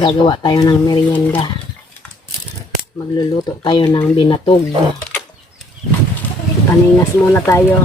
gagawa tayo ng merienda. Magluluto tayo ng binatog. Paningas muna tayo.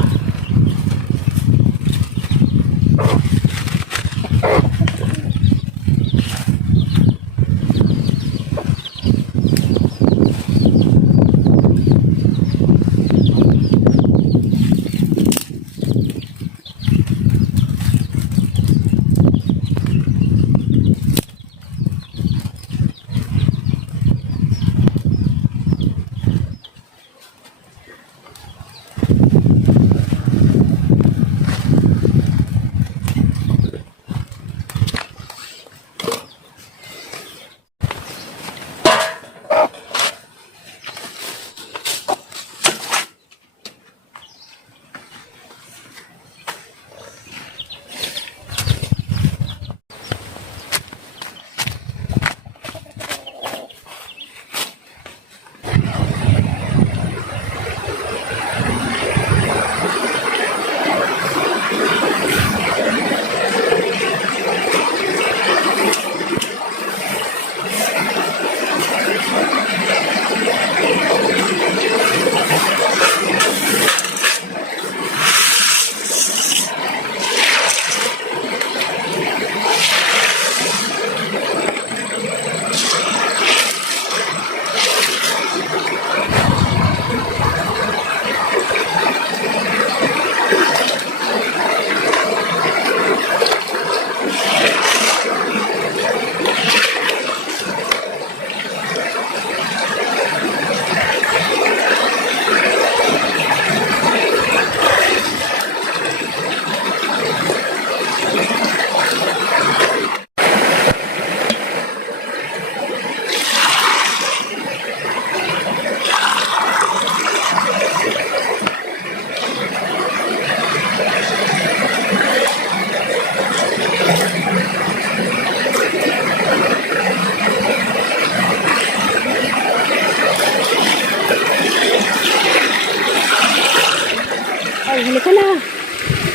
Halika na.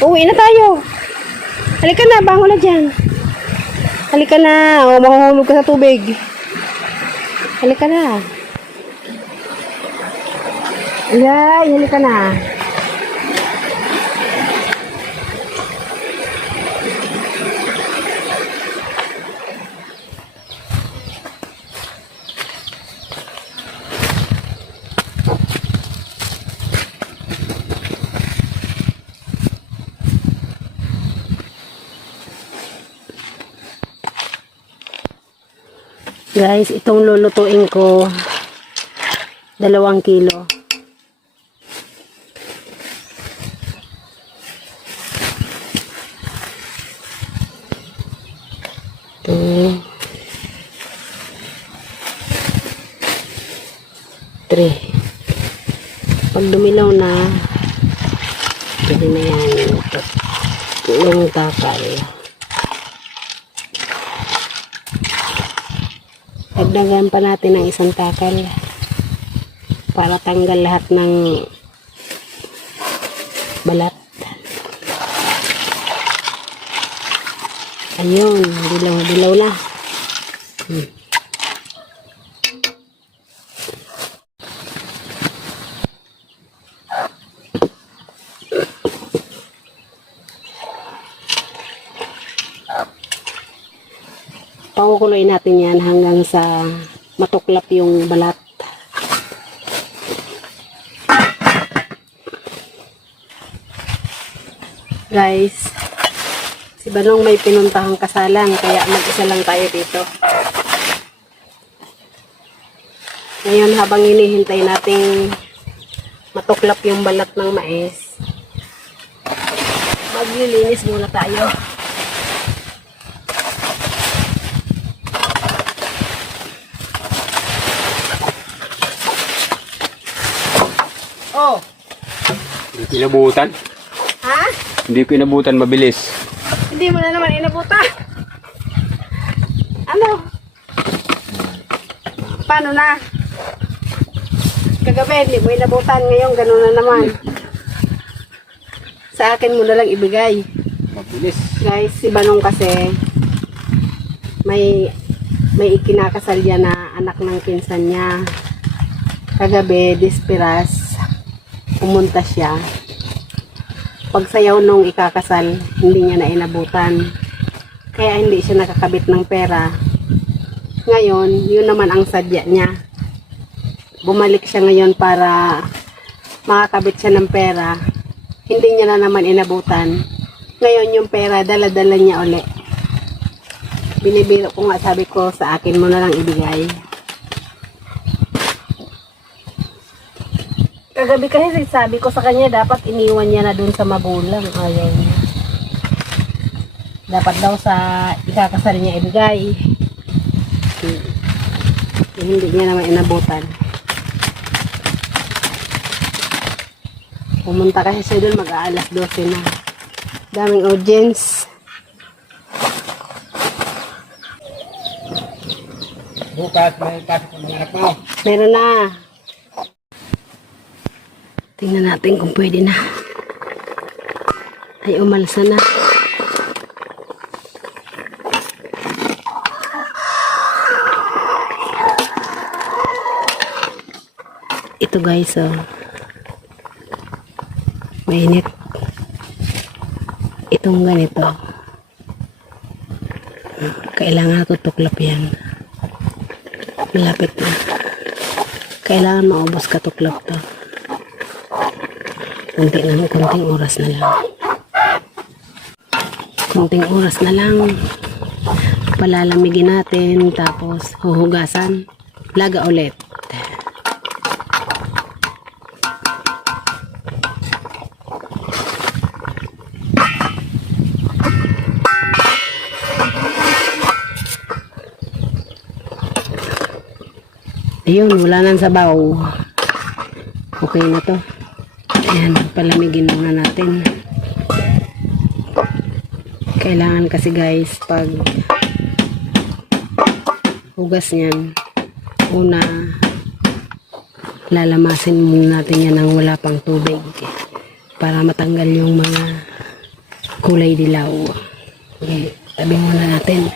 Uwi na tayo. Halika na, bango na dyan. Halika na. O, mahuhulog ka sa tubig. Halika na. Ay, halika na. Guys, itong lulutuin ko 2 kilo. Two, 3. Pag dumilaw na, pwede na yan. Yung takal. Dagdagan pa natin ng 1 takal para tanggal lahat ng balat. Ayun, dilaw na. Pakukuloy natin yan hanggang sa matuklap yung balat. Guys, si Banong may pinuntahang kasalan kaya mag-isa lang tayo dito. Ngayon habang hinihintay nating matuklap yung balat ng mais, maglilinis muna tayo. Oh. Hindi pinabutan. Ha? Hindi pinabutan, mabilis. Hindi mo na naman inabutan. Ano? Paano na? Kagabi, hindi mo inabutan. Ngayon, gano'n na naman. Sa akin mo na lang ibigay. Mabilis. Guys, si Banong kasi may may ikinakasal yan na anak ng pinsan niya. Kagabi, disperas, pumunta siya. Pagsayaw nung ikakasal, hindi niya na inabutan. Kaya hindi siya nakakabit ng pera. Ngayon, yun naman ang sadya niya. Bumalik siya ngayon para makakabit siya ng pera. Hindi niya na naman inabutan. Ngayon yung pera, dala-dala niya uli. Binibiro ko nga, sabi ko, sa akin mo na lang ibigay. Kagabi kasi sabi ko sa kanya, dapat iniwan niya na dun sa magulang. Ayaw niya. Dapat daw sa ikakasal niya ibigay. Hindi niya naman inabutan. Pumunta kasi siya dun, mag-aalas 12 na. Daming audience. Bukas, may pasok ng mga anak mo. Meron na. Tingnan natin kung pwede na. Ay, umalsa na. Ito guys, oh. Mainit. Itong ganito. Kailangan tutuklap yan. Malapit na. Kailangan maubos katuklap to. Konting oras na lang. Konting oras na lang. Palalamigin natin. Tapos huhugasan. Laga ulit. Ayun, wala nang sabaw. Okay na to. Ayan, palamigin muna natin. Kailangan kasi guys, pag hugas niyan, una, lalamasin muna natin yan ng wala pang tubig para matanggal yung mga kulay dilaw. Okay, tabi muna natin.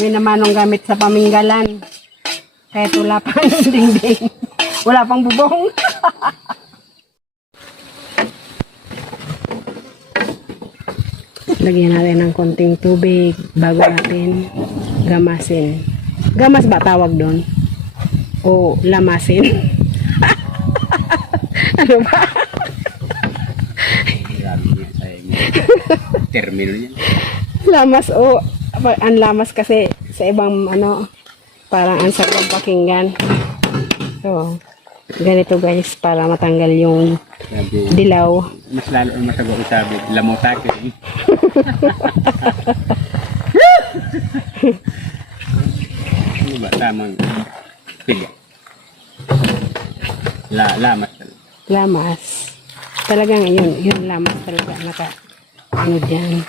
Yun naman ang gamit sa paminggalan. Kahit wala pang dingding. Wala pang bubong. Lagyan natin ng konting tubig bago natin gamasin. Gamas ba tawag doon? O lamasin? Ano ba? Terminal yan. Lamas o ang lamas kasi sa ibang ano parang ang sarap pakinggan. So, ganito guys para matanggal yung Sabi, dilaw. mas lalo ang masagot ko sabi, lamotake. Ano ba? Tamang pilya. Lamas talaga. Lamas. Talagang yun lamas talaga naka ano dyan.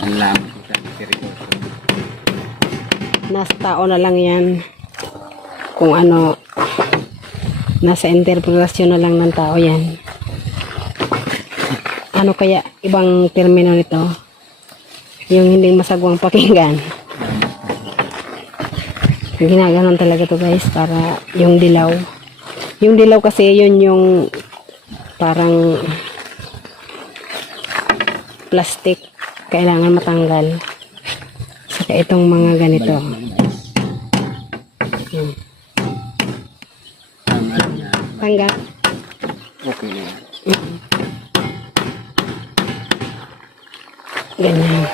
Ang lamas ko sabi, seryoso. Nasa tao na lang yan. Kung ano, nasa interpretasyon na lang ng tao yan. Ano kaya ibang termino nito? Yung hindi masagwang pakinggan. Ginaganon talaga to guys para yung dilaw. Yung dilaw kasi yun yung parang plastic. Kailangan matanggal. Saka itong mga ganito. Yan. Ang alam niya, Tanggal. okay na yan. Ganyan.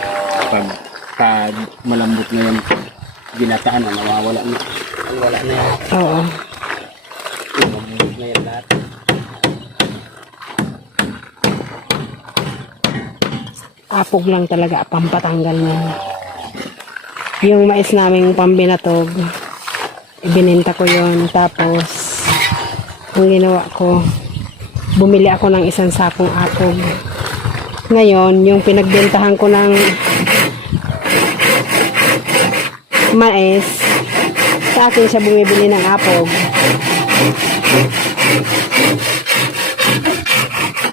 Pag malambot na yung ginataan na nawawala na. Wala na yan. Oo. Malambot na yan lahat. Apog lang talaga pampatanggal niya. Yung mais naming pambinatog, ibininta ko yon. Tapos, ang ginawa ko, bumili ako ng isang sakong apog. Ngayon, yung pinagbentahan ko ng mais, sa akin siya bumibili ng apog.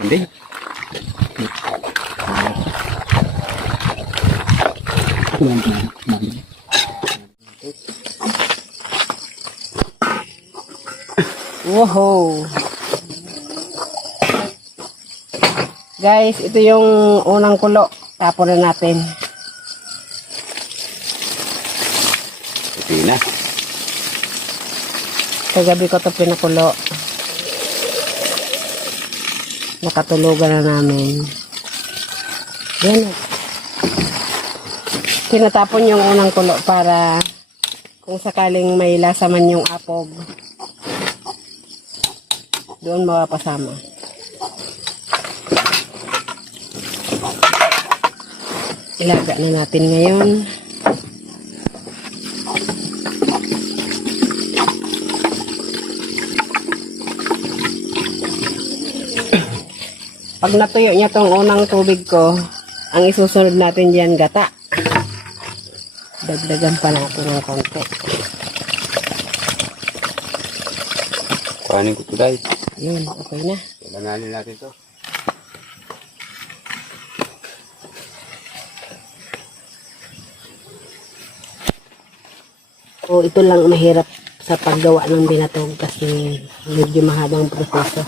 Hindi. Wow! Guys, ito yung unang kulo. Tapon na natin. Ito na. Kagabi ko ito pinakulo. Nakatulugan na namin. Yan. Tinatapon yung unang kulo para kung sakaling may lasa man yung apog, doon mapasama. Ilaga na natin ngayon. Pag natuyo niya tong unang tubig ko, ang isusunod natin diyan gata. Dagdagan pa natin ng konti. Kuhanin ko ito guys. Yun, okay na. Kailanganin natin ito. O ito lang mahirap sa paggawa ng binatog kasi medyo mahabang proseso.